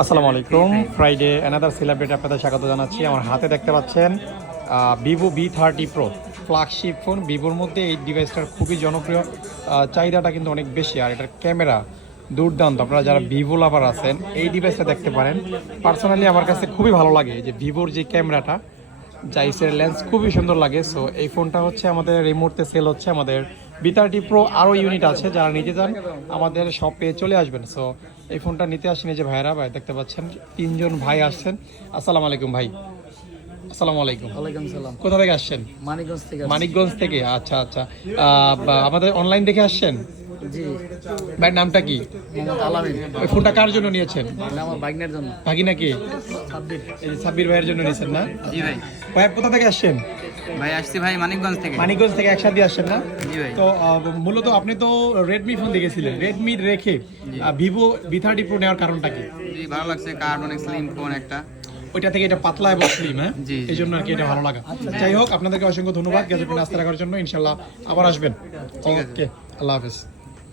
আসসালামু আলাইকুম। Friday another celebrate আপনাদের স্বাগত জানাচ্ছি। আমার হাতে দেখতে পাচ্ছেন Vivo V30 Pro flagship phone. ভিভোর মধ্যে এই ডিভাইসটার খুবই জনপ্রিয়, চাহিদাটা কিন্তু অনেক বেশি। আর এটার ক্যামেরা দুর্দান্ত। আপনারা যারা ভিভো লাভার আছেন এই ডিভাইসটা দেখতে পারেন। পার্সোনালি আমার কাছে খুবই ভালো লাগে যে ভিভোর যে ক্যামেরাটা, জাইসের লেন্স খুবই সুন্দর লাগে। সো এই ফোনটা হচ্ছে আমাদের এই মুহূর্তে সেল হচ্ছে। আমাদের V30 Pro আরও ইউনিট আছে, যারা নিতে চান আমাদের শপে চলে আসবেন। সো এই ফোনটা নিতে আসেন এই যে ভাইরা, ভাই দেখতে পাচ্ছেন তিনজন ভাই আসছেন। আসসালামু আলাইকুম ভাই। আসসালামু আলাইকুম। ওয়ালাইকুম সালাম। কোথা থেকে আসছেন? মানিকগঞ্জ থেকে। মানিকগঞ্জ থেকে, আচ্ছা আচ্ছা। আমাদের অনলাইন দেখে আসছেন? জি। ভাইয়ের নামটা কি? মোহাম্মদ আলামিন। ওই ফোনটা কার জন্য নিয়েছেন? এটা আমার বাইকনের জন্য। ভাগিনা কি? সাব্বির। এই যে সাব্বির ভাইয়ের জন্য নিয়েছেন না? জি ভাই। ভাই কোথা থেকে আসছেন? ভাই আসছি ভাই মানিকগঞ্জ থেকে। মানিকগঞ্জ থেকে একসাথে আসছেন না? জি ভাই। তো মূলত আপনি তো রেডমি ফোন দেখেছিলেন, রেডমি রেখে ভিভো V30 Pro নেওয়ার কারণটা কি? জি ভালো লাগছে, কার্ড অনেক স্লিম ফোন একটা। ওইটা থেকে এটা পাতলা এবং স্লিম, হ্যাঁ, জি। এই জন্য আর কি এটা ভালো লাগা। যাই হোক, আপনাদেরকে অসংখ্য ধন্যবাদ গ্যাজেট আস্থা রাখার জন্য। ইনশাল্লাহ আবার আসবেন। ঠিক আছে। ওকে, আল্লাহ হাফেজ।